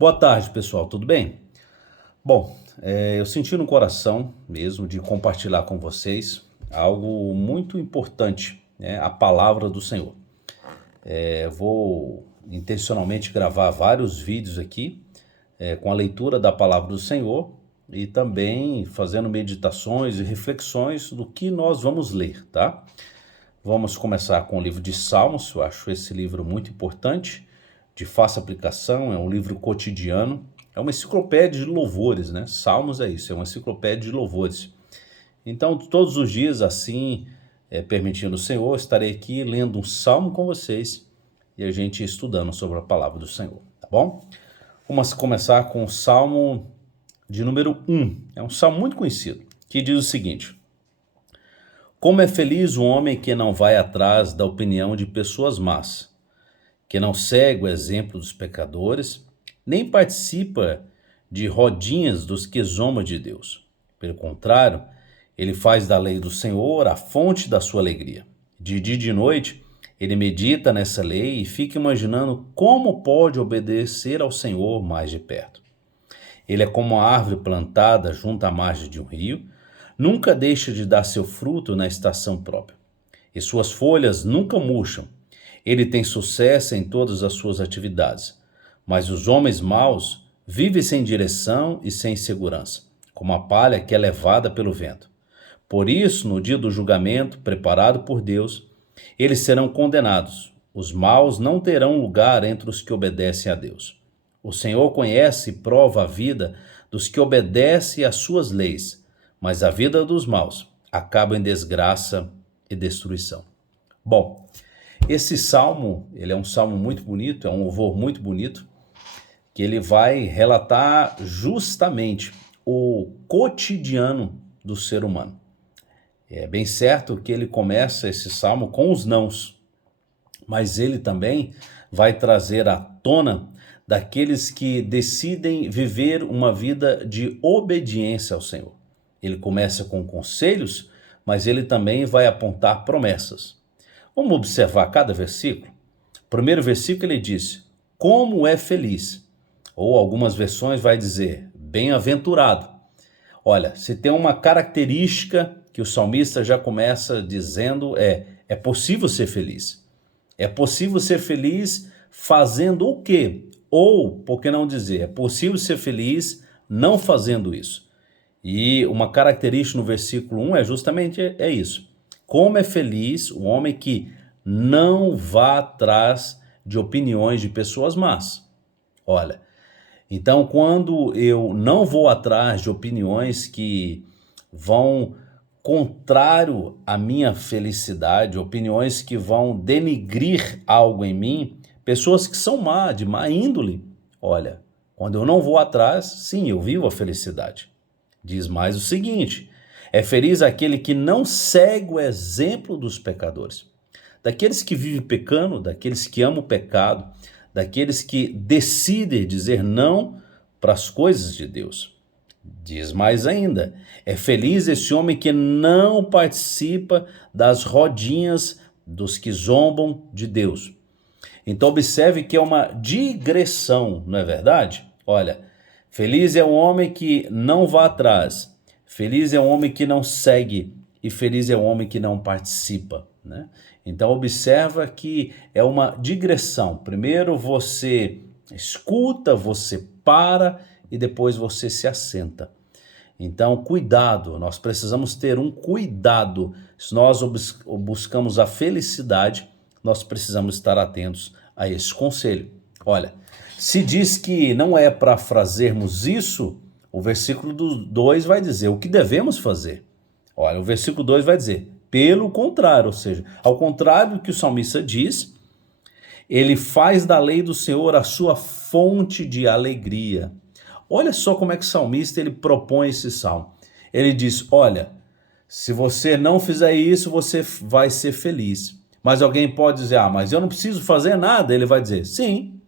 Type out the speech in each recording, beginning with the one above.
Boa tarde, pessoal, tudo bem? Bom, eu senti no coração mesmo de compartilhar com vocês algo muito importante, né? A palavra do Senhor. Vou intencionalmente gravar vários vídeos aqui, com a leitura da palavra do Senhor e também fazendo meditações e reflexões do que nós vamos ler, tá? Vamos começar com o livro de Salmos. Eu acho esse livro muito importante, de fácil aplicação, é um livro cotidiano, é uma enciclopédia de louvores, né? Salmos é isso, é uma enciclopédia de louvores. Então, todos os dias, assim, permitindo o Senhor, estarei aqui lendo um salmo com vocês e a gente estudando sobre a palavra do Senhor, tá bom? Vamos começar com o salmo de número 1. É um salmo muito conhecido, que diz o seguinte: Como é feliz o homem que não vai atrás da opinião de pessoas más, que não segue o exemplo dos pecadores, nem participa de rodinhas dos que zombam de Deus. Pelo contrário, ele faz da lei do Senhor a fonte da sua alegria. De dia e de noite, ele medita nessa lei e fica imaginando como pode obedecer ao Senhor mais de perto. Ele é como uma árvore plantada junto à margem de um rio, nunca deixa de dar seu fruto na estação própria, e suas folhas nunca murcham. Ele tem sucesso em todas as suas atividades, mas os homens maus vivem sem direção e sem segurança, como a palha que é levada pelo vento. Por isso, no dia do julgamento preparado por Deus, eles serão condenados. Os maus não terão lugar entre os que obedecem a Deus. O Senhor conhece e prova a vida dos que obedecem às suas leis, mas a vida dos maus acaba em desgraça e destruição. Bom, esse salmo, ele é um salmo muito bonito, é um louvor muito bonito, que ele vai relatar justamente o cotidiano do ser humano. É bem certo que ele começa esse salmo com os nãos, mas ele também vai trazer à tona daqueles que decidem viver uma vida de obediência ao Senhor. Ele começa com conselhos, mas ele também vai apontar promessas. Vamos observar cada versículo? O primeiro versículo ele diz: como é feliz. Ou algumas versões vai dizer: bem-aventurado. Olha, se tem uma característica que o salmista já começa dizendo é possível ser feliz. É possível ser feliz fazendo o quê? Ou, por que não dizer, é possível ser feliz não fazendo isso. E uma característica no versículo 1 é justamente isso. Como é feliz o homem que não vá atrás de opiniões de pessoas más. Olha, então quando eu não vou atrás de opiniões que vão contrário à minha felicidade, opiniões que vão denigrir algo em mim, pessoas que são de má índole, olha, quando eu não vou atrás, sim, eu vivo a felicidade. Diz mais o seguinte: é feliz aquele que não segue o exemplo dos pecadores, daqueles que vivem pecando, daqueles que amam o pecado, daqueles que decidem dizer não para as coisas de Deus. Diz mais ainda: é feliz esse homem que não participa das rodinhas dos que zombam de Deus. Então observe que é uma digressão, não é verdade? Olha, feliz é o homem que não vai atrás, feliz é o homem que não segue e feliz é o homem que não participa, né? Então observa que é uma digressão. Primeiro você escuta, você para e depois você se assenta. Então, cuidado, nós precisamos ter um cuidado. Se nós buscamos a felicidade, nós precisamos estar atentos a esse conselho. Olha, se diz que não é para fazermos isso, o versículo 2 vai dizer o que devemos fazer. Olha, o versículo 2 vai dizer, pelo contrário, ou seja, ao contrário do que o salmista diz, ele faz da lei do Senhor a sua fonte de alegria. Olha só como é que o salmista ele propõe esse salmo. Ele diz, olha, se você não fizer isso, você vai ser feliz. Mas alguém pode dizer, mas eu não preciso fazer nada. Ele vai dizer, sim,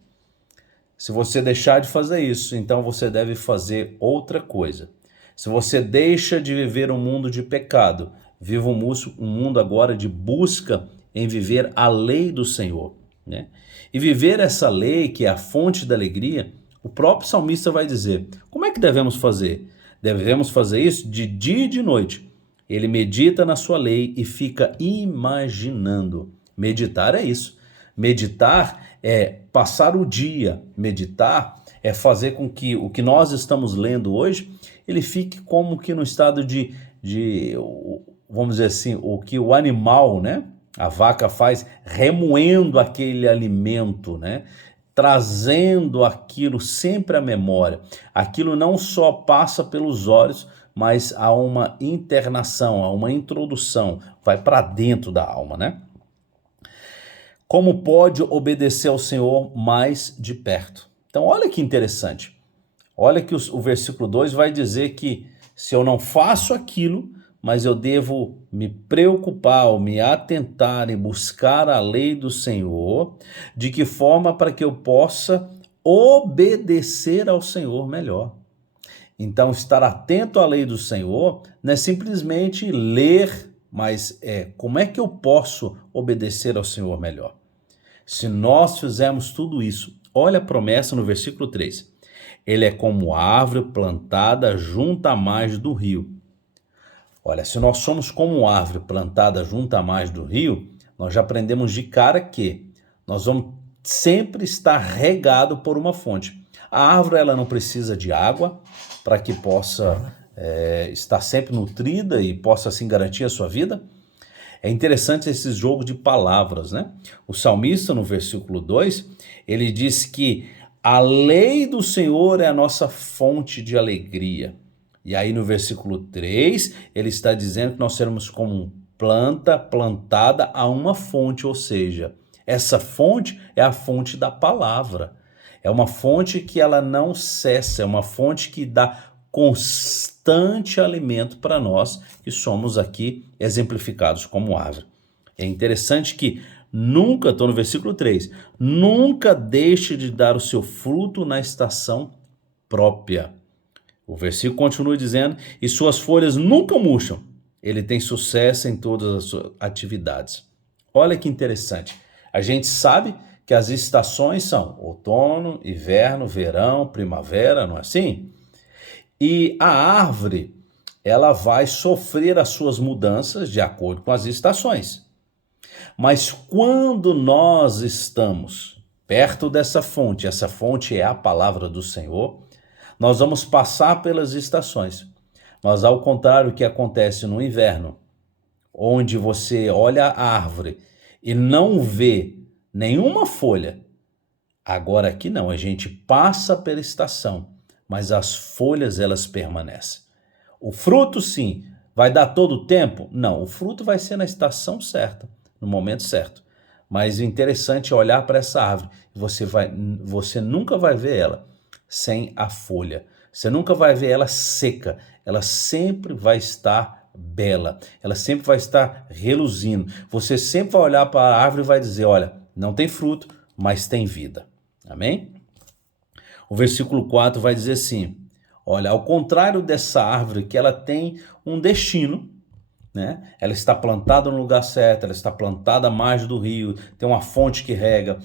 se você deixar de fazer isso, então você deve fazer outra coisa. Se você deixa de viver um mundo de pecado, viva um mundo agora de busca em viver a lei do Senhor, né? E viver essa lei, que é a fonte da alegria, O próprio salmista vai dizer: como é que devemos fazer? Devemos fazer isso de dia e de noite. Ele medita na sua lei e fica imaginando. Meditar é isso. Meditar é passar o dia. Meditar é fazer com que o que nós estamos lendo hoje, ele fique como que no estado de vamos dizer assim, o que o animal, né? A vaca faz remoendo aquele alimento, né? Trazendo aquilo sempre à memória. Aquilo não só passa pelos olhos, mas há uma internação, há uma introdução, vai para dentro da alma, né? Como pode obedecer ao Senhor mais de perto? Então, olha que interessante. Olha que o versículo 2 vai dizer que se eu não faço aquilo, mas eu devo me preocupar, ou me atentar e buscar a lei do Senhor, de que forma para que eu possa obedecer ao Senhor melhor. Então, estar atento à lei do Senhor não é simplesmente ler, mas como é que eu posso obedecer ao Senhor melhor? Se nós fizermos tudo isso, olha a promessa no versículo 3. Ele é como árvore plantada junto à margem do rio. Olha, se nós somos como árvore plantada junto à margem do rio, nós já aprendemos de cara que nós vamos sempre estar regado por uma fonte. A árvore ela não precisa de água para que possa estar sempre nutrida e possa assim garantir a sua vida. É interessante esse jogo de palavras, né? O salmista, no versículo 2, ele diz que a lei do Senhor é a nossa fonte de alegria. E aí no versículo 3, ele está dizendo que nós seremos como planta plantada a uma fonte, ou seja, essa fonte é a fonte da palavra. É uma fonte que ela não cessa, é uma fonte que dá constante alimento para nós que somos aqui exemplificados como árvore. É interessante que nunca, estou no versículo 3, nunca deixe de dar o seu fruto na estação própria. O versículo continua dizendo, e suas folhas nunca murcham. Ele tem sucesso em todas as suas atividades. Olha que interessante. A gente sabe que as estações são outono, inverno, verão, primavera, não é assim? E a árvore, ela vai sofrer as suas mudanças de acordo com as estações. Mas quando nós estamos perto dessa fonte, essa fonte é a palavra do Senhor, nós vamos passar pelas estações. Mas ao contrário do que acontece no inverno, onde você olha a árvore e não vê nenhuma folha, agora aqui não, a gente passa pela estação, mas as folhas elas permanecem. O fruto sim, vai dar todo o tempo? Não, o fruto vai ser na estação certa, no momento certo. Mas o interessante é olhar para essa árvore, você nunca vai ver ela sem a folha. Você nunca vai ver ela seca, ela sempre vai estar bela, ela sempre vai estar reluzindo. Você sempre vai olhar para a árvore e vai dizer, olha, não tem fruto, mas tem vida. Amém? O versículo 4 vai dizer assim, olha, ao contrário dessa árvore que ela tem um destino, né? Ela está plantada no lugar certo, ela está plantada à margem do rio, tem uma fonte que rega.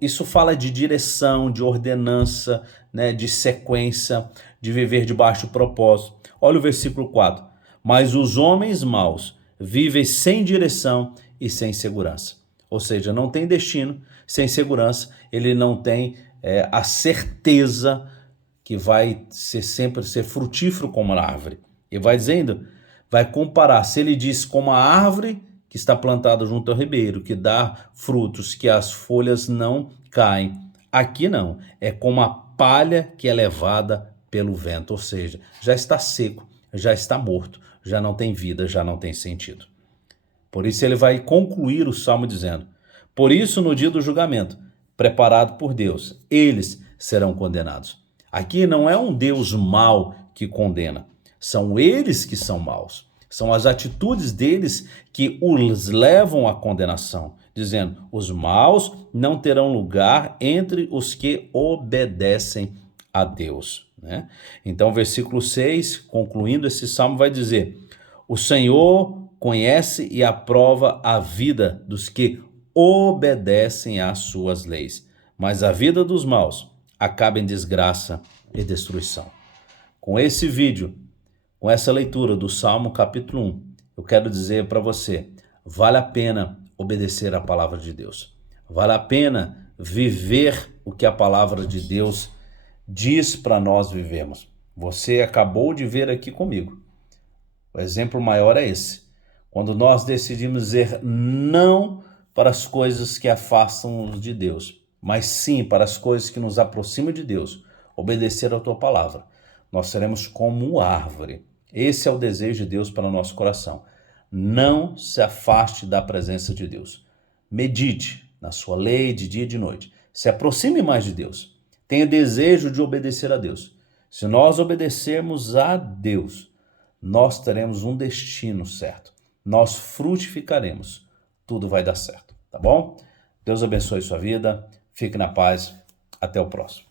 Isso fala de direção, de ordenança, né? De sequência, de viver debaixo do propósito. Olha o versículo 4. Mas os homens maus vivem sem direção e sem segurança. Ou seja, não tem destino, sem segurança, ele não tem a certeza que vai sempre ser frutífero como a árvore. E vai dizendo, vai comparar, se ele diz como a árvore que está plantada junto ao ribeiro, que dá frutos, que as folhas não caem. Aqui não, é como a palha que é levada pelo vento, ou seja, já está seco, já está morto, já não tem vida, já não tem sentido. Por isso ele vai concluir o salmo dizendo, por isso no dia do julgamento, preparado por Deus, eles serão condenados. Aqui não é um Deus mau que condena, são eles que são maus. São as atitudes deles que os levam à condenação, dizendo, os maus não terão lugar entre os que obedecem a Deus. Né? Então, versículo 6, concluindo esse salmo, vai dizer, o Senhor conhece e aprova a vida dos que obedecem às suas leis, mas a vida dos maus acaba em desgraça e destruição. Com esse vídeo, com essa leitura do Salmo capítulo 1, eu quero dizer para você, vale a pena obedecer à palavra de Deus. Vale a pena viver o que a palavra de Deus diz para nós vivermos. Você acabou de ver aqui comigo. O exemplo maior é esse. Quando nós decidimos dizer não para as coisas que afastam-nos de Deus, mas sim para as coisas que nos aproximam de Deus, obedecer a tua palavra, nós seremos como árvore. Esse é o desejo de Deus para o nosso coração. Não se afaste da presença de Deus. Medite na sua lei de dia e de noite. Se aproxime mais de Deus. Tenha desejo de obedecer a Deus. Se nós obedecermos a Deus, nós teremos um destino certo. Nós frutificaremos. Tudo vai dar certo, tá bom? Deus abençoe sua vida. Fique na paz. Até o próximo.